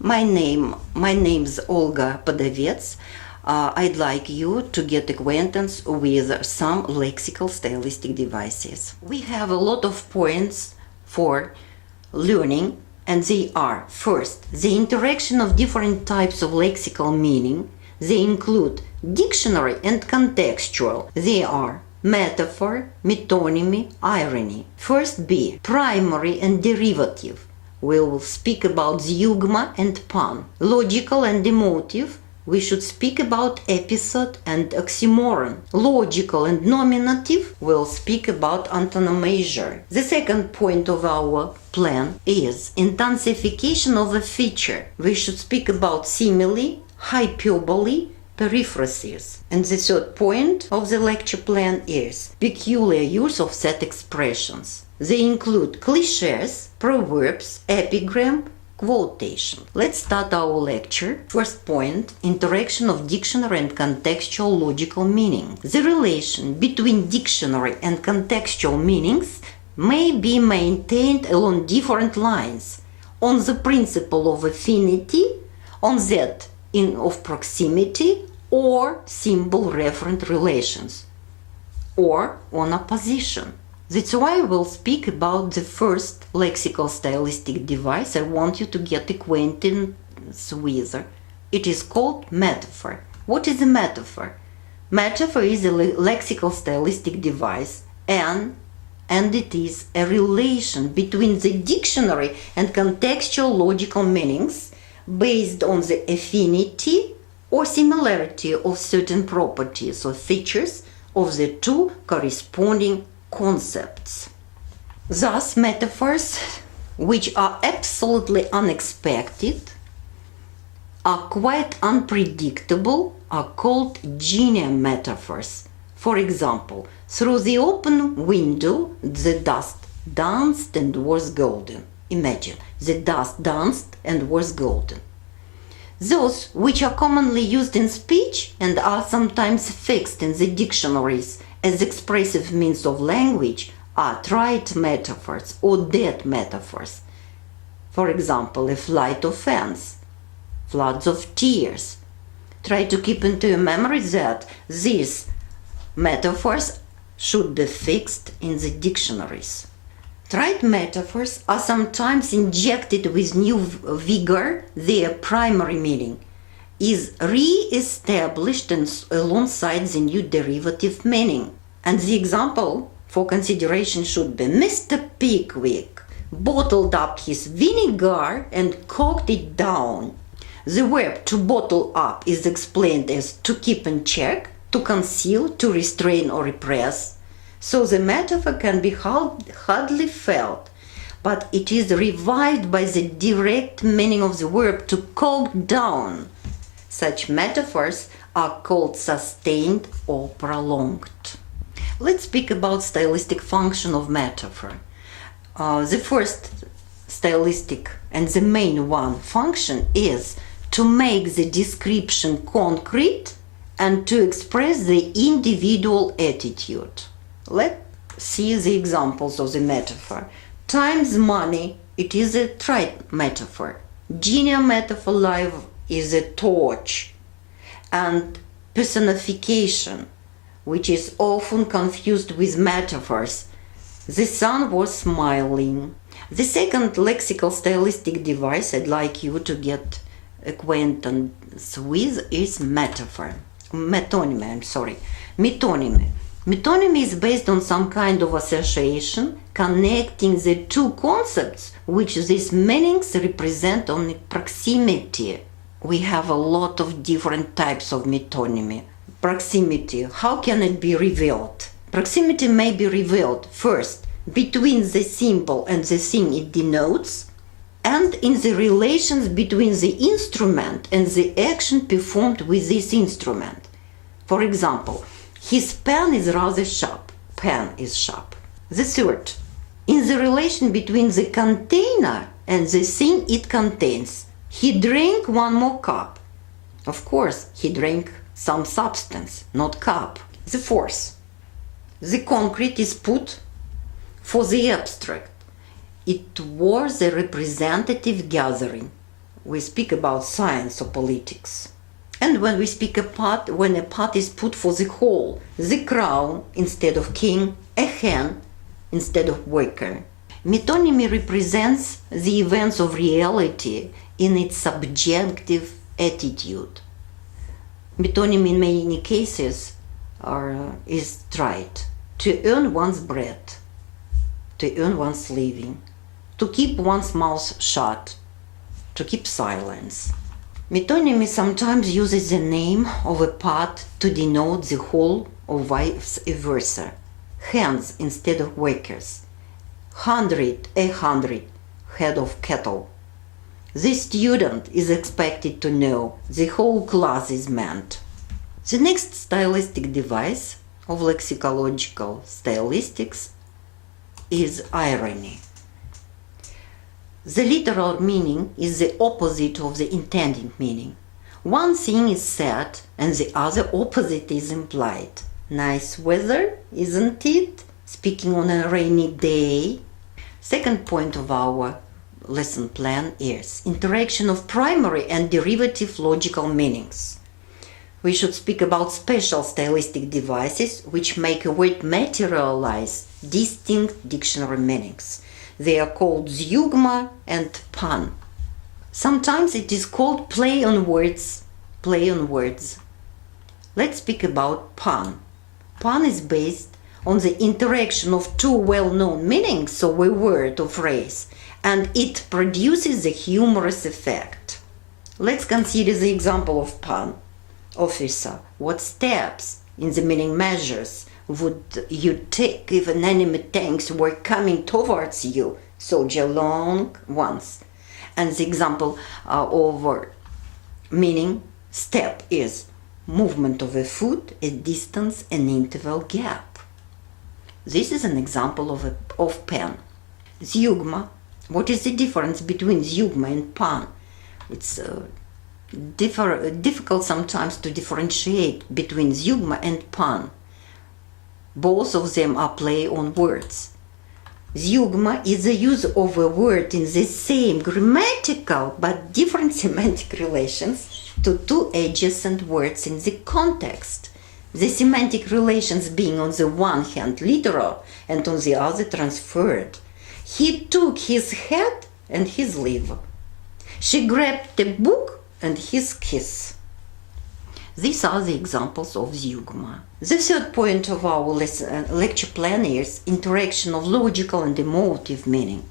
My name's Olga Podavets. I'd like you to get acquaintance with some lexical stylistic devices. We have a lot of points for learning, and they are: first, the interaction of different types of lexical meaning. They include dictionary and contextual. They are metaphor, metonymy, irony. First B, primary and derivative. We will speak about Zeugma and pun. Logical and emotive. We should speak about epithet and oxymoron. Logical and nominative. We'll speak about antonomasia. The second point of our plan is intensification of a feature. We should speak about simile, hyperbole, periphrasis. And the third point of the lecture plan is peculiar use of set expressions. They include cliches, proverbs, epigram, quotation. Let's start our lecture. First point, interaction of dictionary and contextual logical meaning. The relation between dictionary and contextual meanings may be maintained along different lines, on the principle of affinity, on that of proximity, or symbol-referent relations, or on opposition. That's why we'll speak about the first lexical stylistic device I want you to get acquainted with. It is called metaphor. What is a metaphor? Metaphor is a lexical stylistic device, and it is a relation between the dictionary and contextual logical meanings based on the affinity or similarity of certain properties or features of the two corresponding concepts. Thus, metaphors, which are absolutely unexpected, are quite unpredictable, are called genial metaphors. For example, through the open window, the dust danced and was golden. Imagine, the dust danced and was golden. Those which are commonly used in speech and are sometimes fixed in the dictionaries as expressive means of language are trite metaphors or dead metaphors. For example, a flight of fans, floods of tears. Try to keep into your memory that these metaphors should be fixed in the dictionaries. Trite metaphors are sometimes injected with new vigor. Their primary meaning is re-established alongside the new derivative meaning. And the example for consideration should be: Mr. Pickwick bottled up his vinegar and corked it down. The verb to bottle up is explained as to keep in check, to conceal, to restrain or repress. So the metaphor can be hardly felt, but it is revived by the direct meaning of the verb to cork down. Such metaphors are called sustained or prolonged. Let's speak about stylistic function of metaphor. The first stylistic and the main one function is to make the description concrete and to express the individual attitude. Let's see the examples of the metaphor. Time's money, it is a trite metaphor. Genial metaphor, life is a torch. And personification, which is often confused with metaphors. The sun was smiling. The second lexical stylistic device I'd like you to get acquainted with is metonymy. Metonymy is based on some kind of association connecting the two concepts which these meanings represent on proximity. We have a lot of different types of metonymy. Proximity, how can it be revealed? Proximity may be revealed first between the symbol and the thing it denotes, and in the relations between the instrument and the action performed with this instrument. For example, his pen is rather sharp. Pen is sharp. The third, in the relation between the container and the thing it contains. He drank one more cup. Of course, he drank some substance, not cup. The fourth, the concrete is put for the abstract. It was a representative gathering. we speak about science or politics. And when we speak when a part is put for the whole, the crown instead of king, a hen instead of worker. Metonymy represents the events of reality in its subjective attitude. Metonymy in many cases is tried to earn one's bread, to earn one's living, to keep one's mouth shut, to keep silence. Metonymy sometimes uses the name of a part to denote the whole or vice versa. Hens instead of workers. 100, 100, head of cattle. The student is expected to know the whole class is meant. The next stylistic device of lexicological stylistics is irony. The literal meaning is the opposite of the intended meaning. One thing is said and the other opposite is implied. Nice weather, isn't it? Speaking on a rainy day. Second point of our lesson plan is interaction of primary and derivative logical meanings. We should speak about special stylistic devices which make a word materialize distinct dictionary meanings. They are called Zeugma and pun. Sometimes it is called play on words. Let's speak about pun. Pun is based on the interaction of two well-known meanings of a word or phrase, and it produces a humorous effect. Let's consider the example of pun. Officer, what steps in the meaning measures would you take if an enemy tanks were coming towards you? Soldier, long ones. And the example of meaning step is movement of a foot, a distance, an interval gap. This is an example of pen. Zeugma. What is the difference between zeugma and pun? It's difficult sometimes to differentiate between zeugma and pun. Both of them are play on words. Zeugma is the use of a word in the same grammatical but different semantic relations to two adjacent words in the context. The semantic relations being on the one hand literal and on the other transferred. He took his hat and his leave. She grabbed a book and his kiss. These are the examples of zeugma. The third point of our lecture plan is interaction of logical and emotive meaning.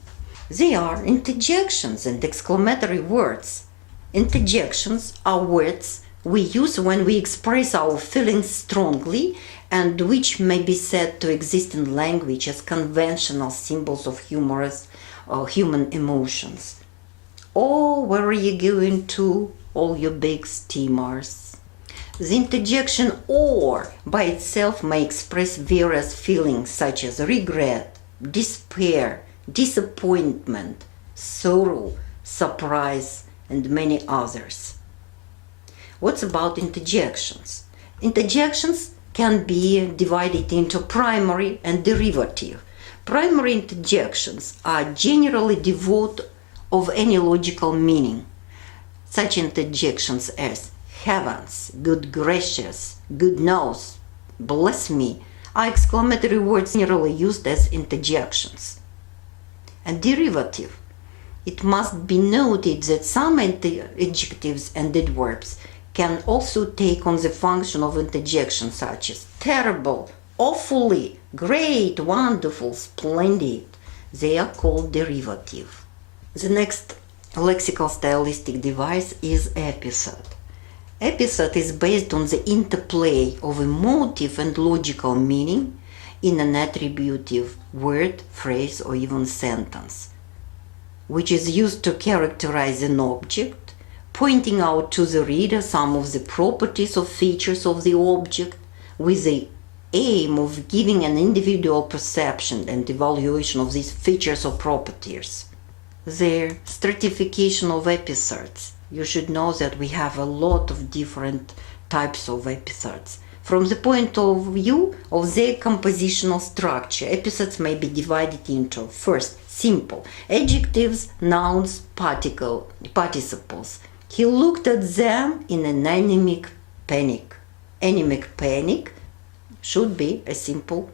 They are interjections and exclamatory words. Interjections are words we use when we express our feelings strongly and which may be said to exist in language as conventional symbols of humorous or human emotions. Oh, where are you going to, all you big steamers? The interjection or by itself may express various feelings such as regret, despair, disappointment, sorrow, surprise, and many others. What's about interjections? Interjections can be divided into primary and derivative. Primary interjections are generally devoid of any logical meaning. Such interjections as heavens, good gracious, good knows, bless me are exclamatory words generally used as interjections. And derivative. It must be noted that some adjectives and adverbs can also take on the function of interjection, such as terrible, awfully, great, wonderful, splendid. They are called derivative. The next lexical stylistic device is epithet. Epithet is based on the interplay of emotive and logical meaning in an attributive word, phrase, or even sentence, which is used to characterize an object, pointing out to the reader some of the properties or features of the object with the aim of giving an individual perception and evaluation of these features or properties. The stratification of epithets. You should know that we have a lot of different types of epithets. From the point of view of their compositional structure, epithets may be divided into, first, simple adjectives, nouns, participles. He looked at them in an anemic panic. Anemic panic should be a simple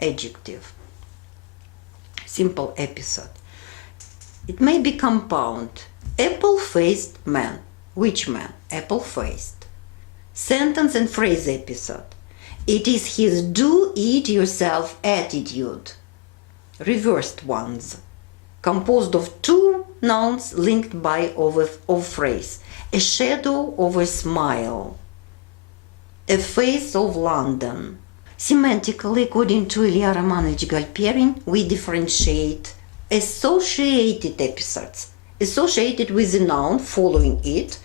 adjective, simple epithet. It may be compound. Apple-faced man. Which man? Apple-faced. Sentence and phrase epithet. It is his do-it-yourself attitude. Reversed ones. Composed of two nouns linked by of phrase. A shadow of a smile. A face of London. Semantically, according to Ilya Romanovich Galperin, we differentiate associated epithets, associated with the noun following it,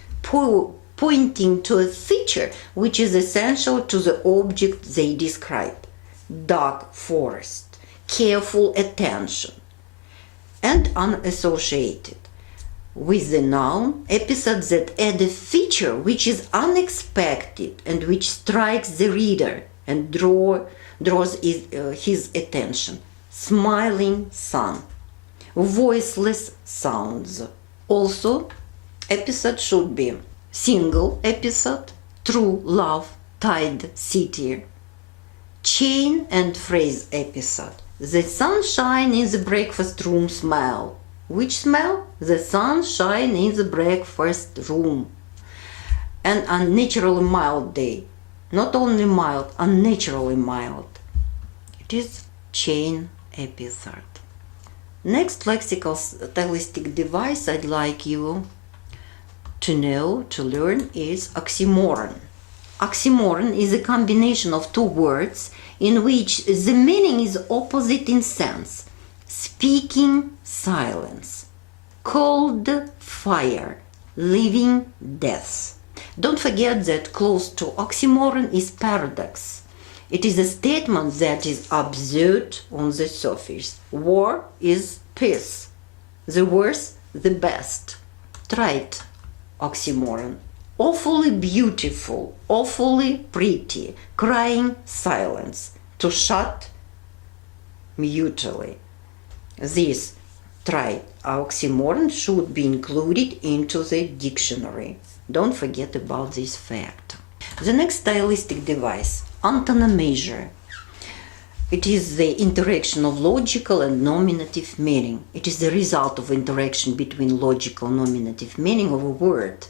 pointing to a feature which is essential to the object they describe. Dark forest, careful attention, and unassociated with the noun, epithets that add a feature which is unexpected and which strikes the reader and draws his attention. Smiling sun, voiceless sounds. Also, epithet should be single epithet, true love, tide, city. Chain and phrase epithet. The sunshine in the breakfast room smell. Which smell? The sunshine in the breakfast room. An unnaturally mild day. Not only mild, unnaturally mild. It is chain epithet. Next lexical stylistic device I'd like you to know, to learn, is oxymoron. Oxymoron is a combination of two words in which the meaning is opposite in sense. Speaking, silence. Cold, fire. Living, death. Don't forget that close to oxymoron is paradox. It is a statement that is absurd on the surface. War is peace. The worse, the best. Try it. Oxymoron. Awfully beautiful, awfully pretty. Crying, silence. To shut, mutually. This oxymoron should be included into the dictionary. Don't forget about this fact. The next stylistic device, antonomasia. It is the interaction of logical and nominative meaning. It is the result of interaction between logical and nominative meaning of a word.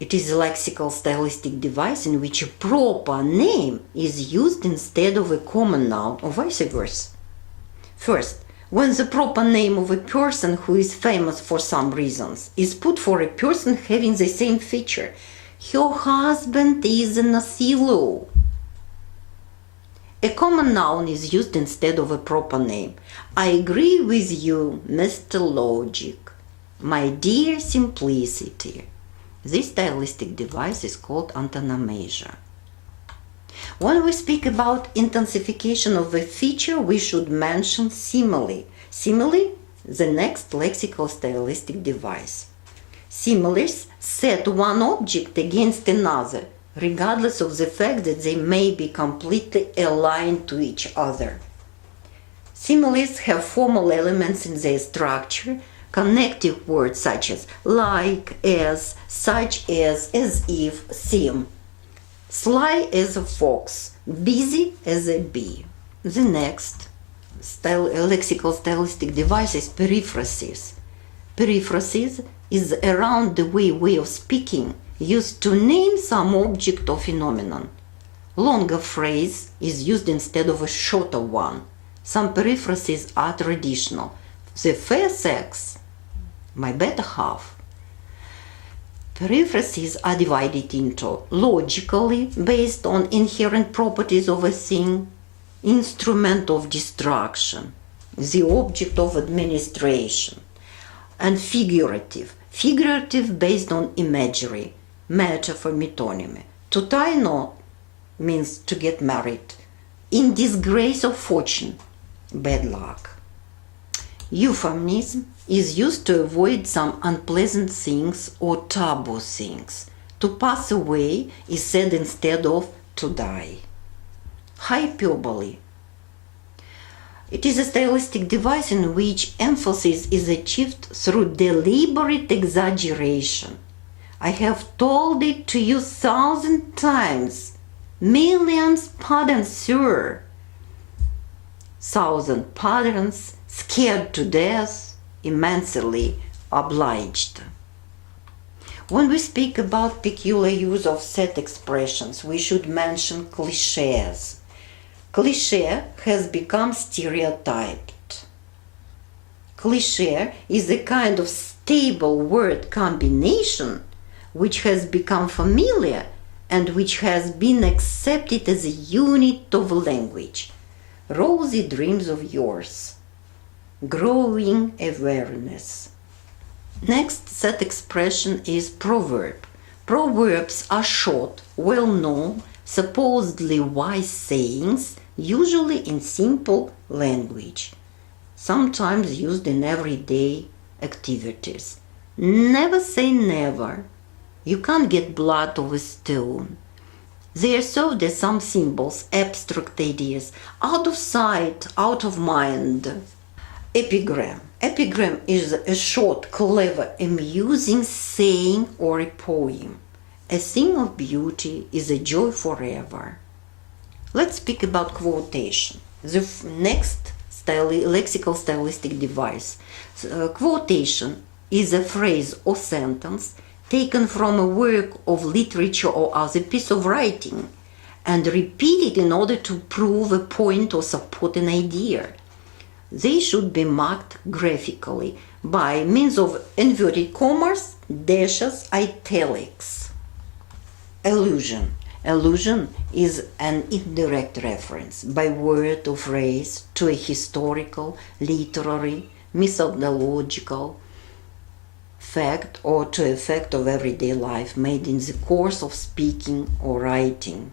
It is a lexical stylistic device in which a proper name is used instead of a common noun, or vice versa. First, when the proper name of a person who is famous for some reasons is put for a person having the same feature. Her husband is an Othello. A common noun is used instead of a proper name. I agree with you, Mr. Logic. My dear Simplicity. This stylistic device is called antonomasia. When we speak about intensification of a feature, we should mention simile. Simile, the next lexical stylistic device. Similes set one object against another, regardless of the fact that they may be completely aligned to each other. Similes have formal elements in their structure, connective words such as like, as, such as if, seem. Sly as a fox, busy as a bee. The next lexical stylistic device is periphrasis. Periphrasis is a roundabout way of speaking used to name some object or phenomenon. Longer phrase is used instead of a shorter one. Some periphrases are traditional. The fair sex, my better half. Periphrases are divided into logically based on inherent properties of a thing, instrument of destruction, the object of administration, and figurative based on imagery, metaphor, metonymy. To tie knot means to get married. In disgrace of fortune, bad luck. Euphemism is used to avoid some unpleasant things or taboo things. To pass away is said instead of to die. Hyperbole. It is a stylistic device in which emphasis is achieved through deliberate exaggeration. I have told it to you 1,000 times. Millions pardons, sir. 1,000 pardons, scared to death, immensely obliged. When we speak about peculiar use of set expressions, we should mention clichés. Cliché has become stereotyped. Cliché is a kind of stable word combination which has become familiar and which has been accepted as a unit of language. Rosy dreams of yours. Growing awareness. Next set expression is proverb. Proverbs are short, well-known, supposedly wise sayings, usually in simple language, sometimes used in everyday activities. Never say never. You can't get blood over stone. They are served as some symbols, abstract ideas, out of sight, out of mind. Epigram. Epigram is a short, clever, amusing saying or a poem. A thing of beauty is a joy forever. Let's speak about quotation. The next lexical stylistic device. Quotation is a phrase or sentence taken from a work of literature or other piece of writing and repeated in order to prove a point or support an idea. They should be marked graphically by means of inverted commas, dashes, italics. Allusion. Allusion is an indirect reference by word or phrase to a historical, literary, methodological fact or to a fact of everyday life made in the course of speaking or writing.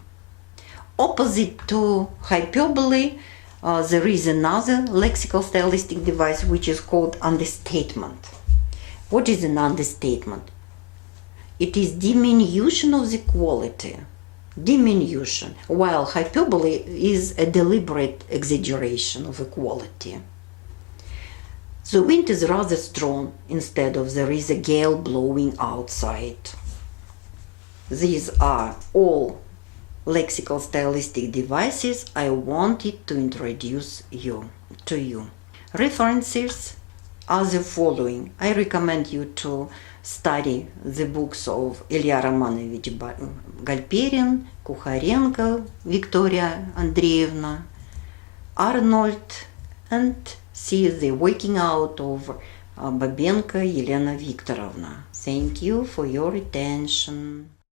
Opposite to hyperbole, there is another lexical stylistic device which is called understatement. What is an understatement? It is diminution of the quality. Diminution, while hyperbole is a deliberate exaggeration of a quality. The wind is rather strong instead of there is a gale blowing outside. These are all lexical stylistic devices I wanted to introduce to you. References are the following. I recommend you to study the books of Ilya Romanovich Galperin, Kukharenko, Victoria Andreevna, Arnold, and see the working out of Babenko Елена Викторовна. Thank you for your attention.